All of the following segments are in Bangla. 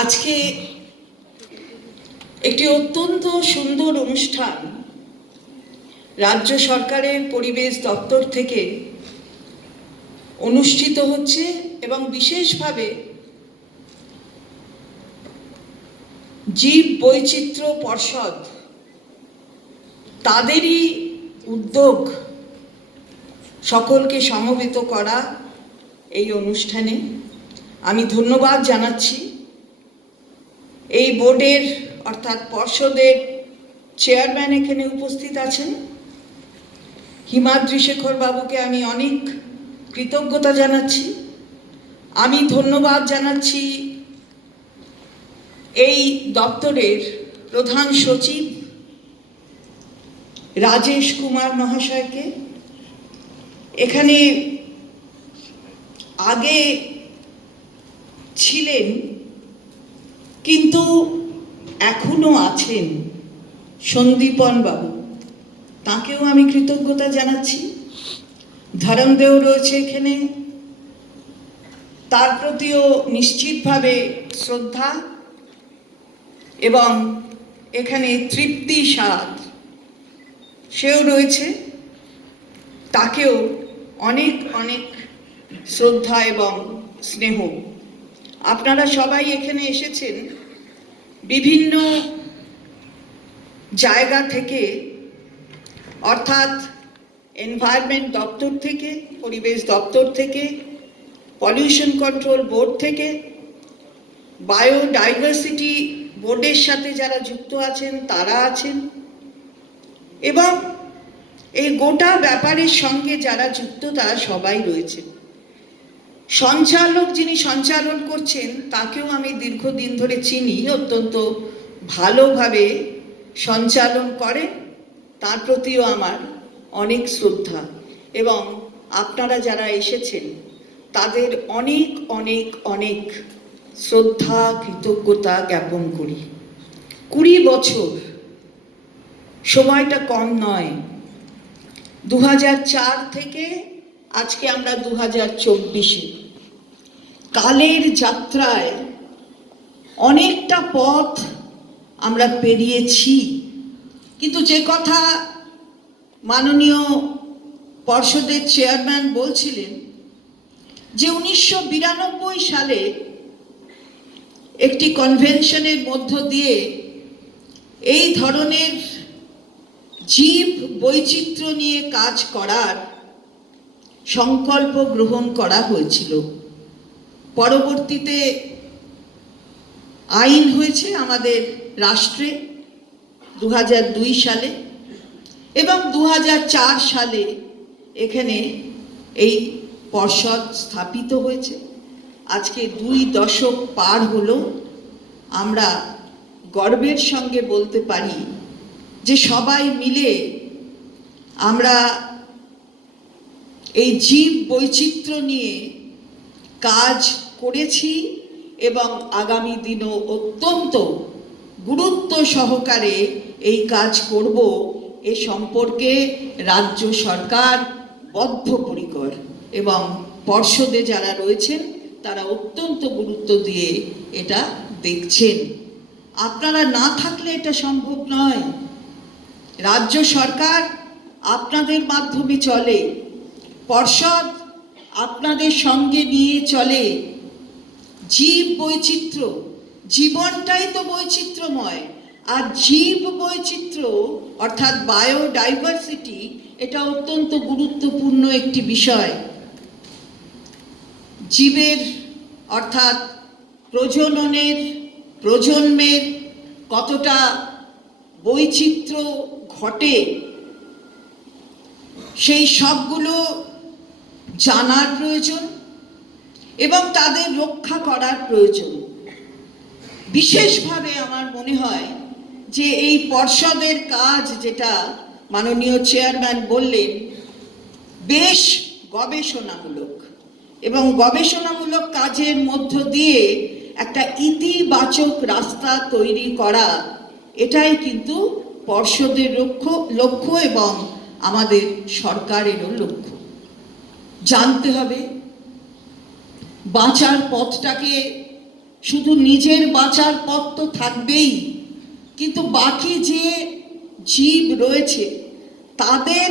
আজকে একটি অত্যন্ত সুন্দর অনুষ্ঠান রাজ্য সরকারের পরিবেশ দপ্তর থেকে অনুষ্ঠিত হচ্ছে এবং বিশেষভাবে জীব বৈচিত্র্য পর্ষদ তাদেরই উদ্যোগ সকলকে সমবেত করা এই অনুষ্ঠানে আমি ধন্যবাদ জানাচ্ছি। এই বোর্ডের অর্থাৎ পর্ষদের চেয়ারম্যান এখানে উপস্থিত আছেন, হিমাদ্রি শেখর বাবুকে আমি অনেক কৃতজ্ঞতা জানাচ্ছি। আমি ধন্যবাদ জানাচ্ছি এই দপ্তরের প্রধান সচিব রাজেশ কুমার মহাশয়কে। এখানে আগে ছিলেন কিন্তু এখনো আছেন সন্দীপন বাবু, তাকেও আমি কৃতজ্ঞতা জানাচ্ছি। ধরমদেও রয়েছে এখানে, তার প্রতিও নিশ্চিতভাবে শ্রদ্ধা। এবং এখানে তৃপ্তি সাদ সেও রয়েছে, তাকেও অনেক অনেক শ্রদ্ধা এবং স্নেহ। আপনারা সবাই এখানে এসেছেন বিভিন্ন জায়গা থেকে, অর্থাৎ এনভায়রনমেন্ট দপ্তর থেকে, পরিবেশ দপ্তর থেকে, পলিউশন কন্ট্রোল বোর্ড থেকে, বায়োডাইভার্সিটি বোর্ডের সাথে যারা যুক্ত আছেন তারা আছেন, এবং এই গোটা ব্যাপারের সঙ্গে যারা যুক্ত তারা সবাই রয়েছেন। সঞ্চালক যিনি সঞ্চালন করছেন তাকেও আমি দীর্ঘদিন ধরে চিনি, অত্যন্ত ভালোভাবে সঞ্চালন করে, তার প্রতিও আমার অনেক শ্রদ্ধা। এবং আপনারা যারা এসেছেন তাদের অনেক অনেক অনেক শ্রদ্ধা কৃতজ্ঞতা জ্ঞাপন করি। 20 বছর সময়টা কম নয়। 2004 থেকে আজকে আমরা 2024-এ কালের যাত্রায় অনেকটা পথ আমরা পেরিয়েছি। কিন্তু যে কথা মাননীয় পর্ষদের চেয়ারম্যান বলছিলেন যে 1992 সালে একটি কনভেনশনের মধ্য দিয়ে এই ধরনের জীব বৈচিত্র্য নিয়ে কাজ করার সংকল্প গ্রহণ করা হয়েছিল। পরবর্তীতে আইন হয়েছে আমাদের রাষ্ট্রে 2002 সালে, এবং 2004 সালে এখানে এই পর্ষদ স্থাপিত হয়েছে। আজকে 2 দশক পার হলো। আমরা গর্বের সঙ্গে বলতে পারি যে সবাই মিলে আমরা এই জীব বৈচিত্র্য নিয়ে কাজ করেছি এবং আগামী দিনও অত্যন্ত গুরুত্ব সহকারে এই কাজ করব, এ সম্পর্কে রাজ্য সরকার বদ্ধপরিকর এবং পর্ষদে যারা রয়েছেন তারা অত্যন্ত গুরুত্ব দিয়ে এটা দেখছেন। আপনারা না থাকলে এটা সম্ভব নয়। রাজ্য সরকার আপনাদের মাধ্যমে চলে, পর্ষদ আপনাদের সঙ্গে নিয়ে চলে। জীব বৈচিত্র্য, জীবনটাই তো বৈচিত্র্যময়, আর জীব বৈচিত্র্য অর্থাৎ বায়োডাইভার্সিটি এটা অত্যন্ত গুরুত্বপূর্ণ একটি বিষয়। জীবের অর্থাৎ প্রজন্মের কতটা বৈচিত্র্য ঘটে সেই সবগুলো জানার প্রয়োজন এবং তাদের রক্ষা করার প্রয়োজন। বিশেষভাবে আমার মনে হয় যে এই পর্ষদের কাজ, যেটা মাননীয় চেয়ারম্যান বললেন, বেশ গবেষণামূলক, এবং গবেষণামূলক কাজের মধ্য দিয়ে একটা ইতিবাচক রাস্তা তৈরি করা, এটাই কিন্তু পর্ষদের লক্ষ্য এবং আমাদের সরকারেরও লক্ষ্য। জানতে হবে বাঁচার পথটাকে শুধু নিজের বাঁচার পথ তো থাকবেই, কিন্তু বাকি যে জীব রয়েছে তাদের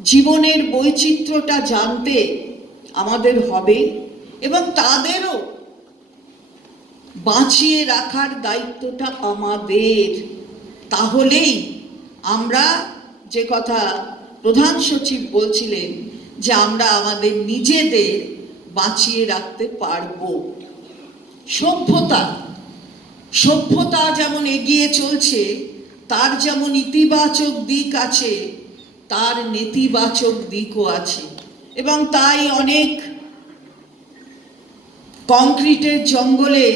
জীবনের বৈচিত্র্যটা জানতে আমাদের হবে এবং তাদেরও বাঁচিয়ে রাখার দায়িত্বটা আমাদের। তাহলেই আমরা, যে কথা প্রধান সচিব বলছিলেন, যে আমরা আমাদের নিজেদের বাঁচিয়ে রাখতে পারবো। সভ্যতা যেমন এগিয়ে চলছে, তার যেমন ইতিবাচক দিক আছে, তার নেতিবাচক দিকও আছে। এবং তাই অনেক কংক্রিটের জঙ্গলে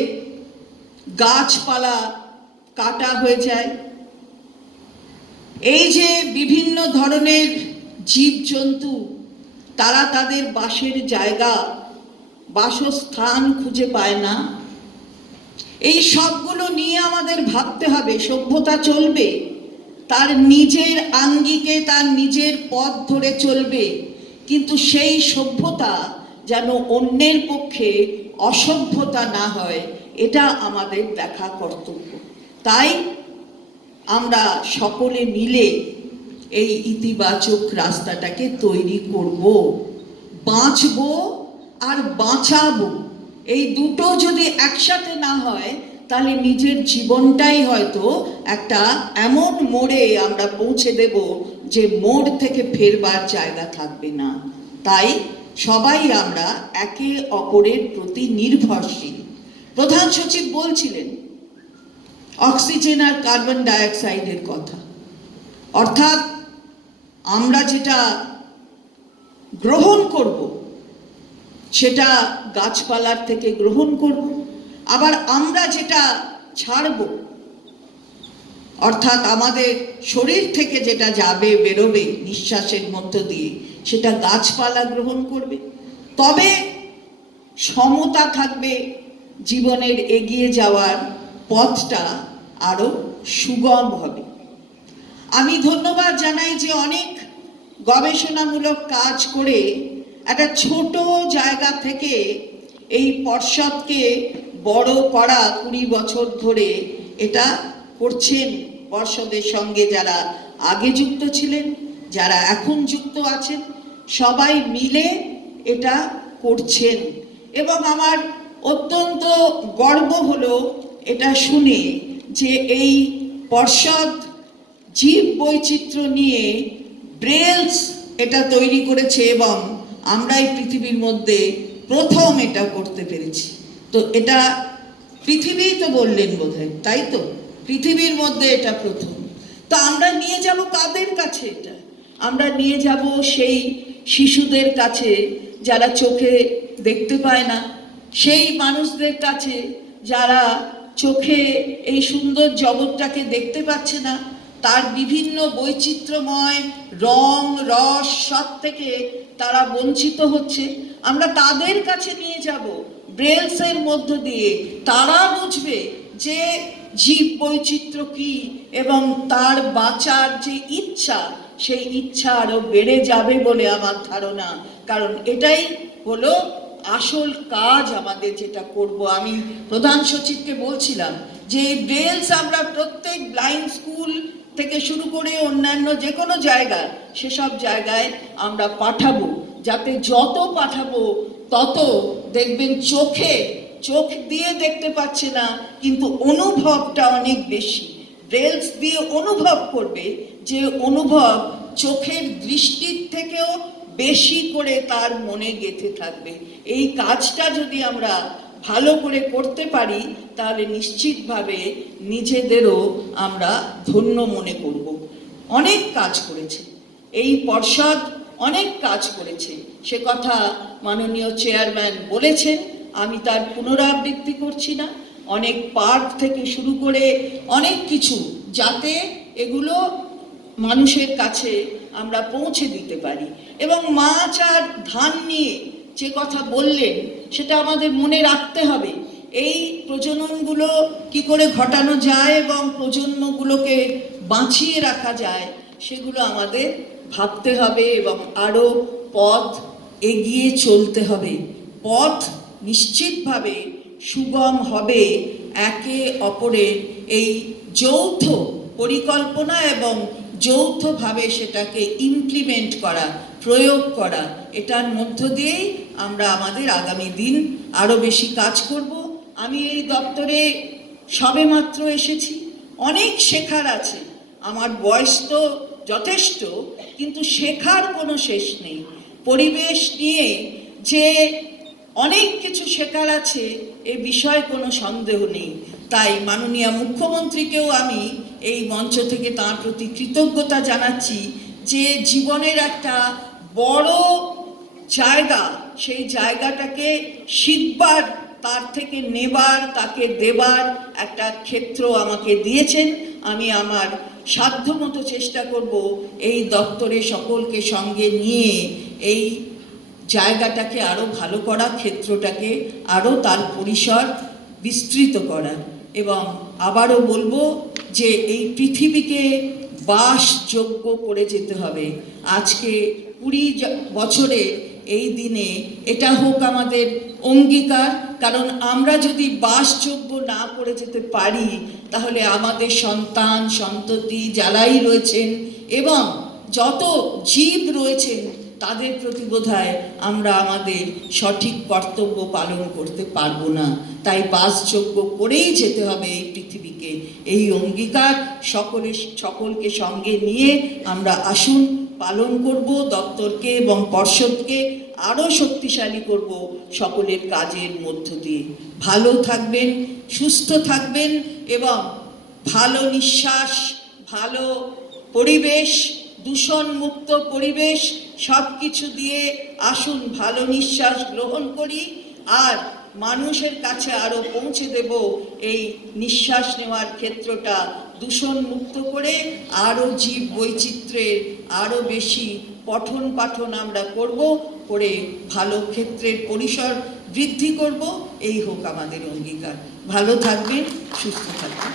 গাছপালা কাটা হয়ে যায়। এই যে বিভিন্ন ধরনের জীবজন্তু, তারা তাদের বাসের জায়গা, বাসস্থান খুঁজে পায় না। এই সবগুলো নিয়ে আমাদের ভাবতে হবে। সভ্যতা চলবে, তার নিজের আঙ্গিকে, তার নিজের পথ ধরে চলবে, কিন্তু সেই সভ্যতা যেন অন্যের পক্ষে অসভ্যতা না হয়, এটা আমাদের দেখা কর্তব্য। তাই আমরা সকলে মিলে এই ইতিবাচক রাস্তাটাকে তৈরি করব। বাঁচবো আর বাঁচাবো, এই দুটো যদি একসাথে না হয়, তাহলে নিজের জীবনটাই হয়তো একটা এমন মোড়ে আমরা পৌঁছে দেব যে মোড় থেকে ফেরবার জায়গা থাকবে না। তাই সবাই আমরা একে অপরের প্রতি নির্ভরশীল। প্রধান সচিব বলছিলেন অক্সিজেন আর কার্বন ডাইঅক্সাইডের কথা, অর্থাৎ আমরা যেটা গ্রহণ করব সেটা গাছপালার থেকে গ্রহণ করব, আবার আমরা যেটা ছাড়ব, অর্থাৎ আমাদের শরীর থেকে যেটা যাবে, বেরোবে নিঃশ্বাসের মধ্য দিয়ে, সেটা গাছপালা গ্রহণ করবে। তবে সমতা থাকবে, জীবনের এগিয়ে যাওয়ার পথটা আরো সুগম হবে। আমি ধন্যবাদ জানাই যে অনেক গবেষণামূলক কাজ করে একটা ছোট জায়গা থেকে এই পর্ষদকে বড় করা, 20 বছর ধরে এটা করছেন। পর্ষদের সঙ্গে যারা আগে যুক্ত ছিলেন, যারা এখন যুক্ত আছেন, সবাই মিলে এটা করছেন। এবং আমার অত্যন্ত গর্ব হলো এটা শুনে যে এই পর্ষদ জীব বৈচিত্র্য নিয়ে ব্রেলস এটা তৈরি করেছে এবং আমরাই পৃথিবীর মধ্যে প্রথম এটা করতে পেরেছি। তো এটা পৃথিবী তো বললেন বোধহয়, তাই তো? পৃথিবীর মধ্যে এটা প্রথম। তো আমরা নিয়ে যাব কাদের কাছে? এটা আমরা নিয়ে যাব সেই শিশুদের কাছে যারা চোখে দেখতে পায় না, সেই মানুষদের কাছে যারা চোখে এই সুন্দর জগৎটাকে দেখতে পাচ্ছে না, তার বিভিন্ন বৈচিত্র্যময় রং রস সব থেকে তারা বঞ্চিত হচ্ছে। আমরা তাদের কাছে নিয়ে যাব ব্রেলসের মধ্য দিয়ে। তারা বুঝবে যে জীব বৈচিত্র্য কি এবং তার বাঁচার যে ইচ্ছা, সেই ইচ্ছা আরো বেড়ে যাবে বলে আমার ধারণা। কারণ এটাই হলো আসল কাজ আমাদের, যেটা করব। আমি প্রধান সচিবকে বলছিলাম যে ব্রেলস আমরা প্রত্যেক ব্লাইন্ড স্কুল থেকে শুরু করে অন্যান্য যে কোনো জায়গায়, সেসব জায়গায় আমরা পাঠাবো, যাতে যত পাঠাবো তত দেখবেন চোখ দিয়ে দেখতে পাচ্ছে না, কিন্তু অনুভবটা অনেক বেশি। ব্রেলস দিয়ে অনুভব করবে, যে অনুভব চোখের দৃষ্টির থেকেও বেশি করে তার মনে গেঁথে থাকবে। এই কাজটা যদি আমরা ভালো করে করতে পারি, তাহলে নিশ্চিতভাবে নিজেদেরও আমরা ধন্য মনে করব। অনেক কাজ করেছে এই পর্ষদ, অনেক কাজ করেছে, সে কথা মাননীয় চেয়ারম্যান বলেছেন, আমি তার পুনরাবৃত্তি করছি না। অনেক পার্ক থেকে শুরু করে অনেক কিছু, যাতে এগুলো মানুষের কাছে আমরা পৌঁছে দিতে পারি। এবং মাছ আর ধান নিয়ে যে কথা বললেন, সেটা আমাদের মনে রাখতে হবে। এই প্রজননগুলো কি করে ঘটানো যায় এবং প্রজন্মগুলোকে বাঁচিয়ে রাখা যায়, সেগুলো আমাদের ভাবতে হবে এবং আরও পথ এগিয়ে চলতে হবে। পথ নিশ্চিতভাবে সুগম হবে একে অপরের এই যৌথ পরিকল্পনা এবং যৌথভাবে সেটাকে ইমপ্লিমেন্ট করা, প্রয়োগ করা, এটার মধ্য দিয়েই আমরা আমাদের আগামী দিন আরও বেশি কাজ করব। আমি এই দপ্তরে সবেমাত্র এসেছি, অনেক শেখার আছে। আমার বয়স তো যথেষ্ট, কিন্তু শেখার কোনো শেষ নেই। পরিবেশ নিয়ে যে অনেক কিছু শেখার আছে এ বিষয়ে কোনো সন্দেহ নেই। তাই মাননীয় মুখ্যমন্ত্রীকেও আমি এই মঞ্চ থেকে তাঁর প্রতি কৃতজ্ঞতা জানাচ্ছি যে জীবনের একটা বড় জায়গা, সেই জায়গাটাকে শিখবার, তার থেকে নেবার, তাকে দেবার একটা ক্ষেত্র আমাকে দিয়েছেন। আমি আমার সাধ্যমতো চেষ্টা করব এই দপ্তরে সকলকে সঙ্গে নিয়ে এই জায়গাটাকে আরও ভালো করা, ক্ষেত্রটাকে আরও তার পরিসর বিস্তৃত করা। এবং আবারও বলবো যে এই পৃথিবীকে বাসযোগ্য করে যেতে হবে। আজকে 20 বছরে এই দিনে এটা হোক আমাদের অঙ্গীকার, কারণ আমরা যদি বাসযোগ্য না করে যেতে পারি তাহলে আমাদের সন্তান সন্ততি যারাই রয়েছেন এবং যত জীব রয়েছেন তাদের প্রতি বোধহয় আমরা আমাদের সঠিক কর্তব্য পালন করতে পারবো না। তাই বাসযোগ্য করেই যেতে হবে এই পৃথিবীকে। এই অঙ্গীকার সকলকে সঙ্গে নিয়ে আমরা আসুন পালন করব, দপ্তরকে এবং পর্ষদকে আরও শক্তিশালী করব সকলের কাজের মধ্য দিয়ে। ভালো থাকবেন, সুস্থ থাকবেন এবং ভালো নিঃশ্বাস, ভালো পরিবেশ, দূষণমুক্ত পরিবেশ সব কিছু দিয়ে আসুন ভালো নিঃশ্বাস গ্রহণ করি আর মানুষের কাছে আরও পৌঁছে দেব এই নিঃশ্বাস নেওয়ার ক্ষেত্রটা দূষণমুক্ত করে। আরও জীব বৈচিত্র্যের আরও বেশি পঠন পাঠন আমরা করব, করে ভালো ক্ষেত্রের পরিসর বৃদ্ধি করব। এই হোক আমাদের অঙ্গীকার। ভালো থাকবেন, সুস্থ থাকবেন।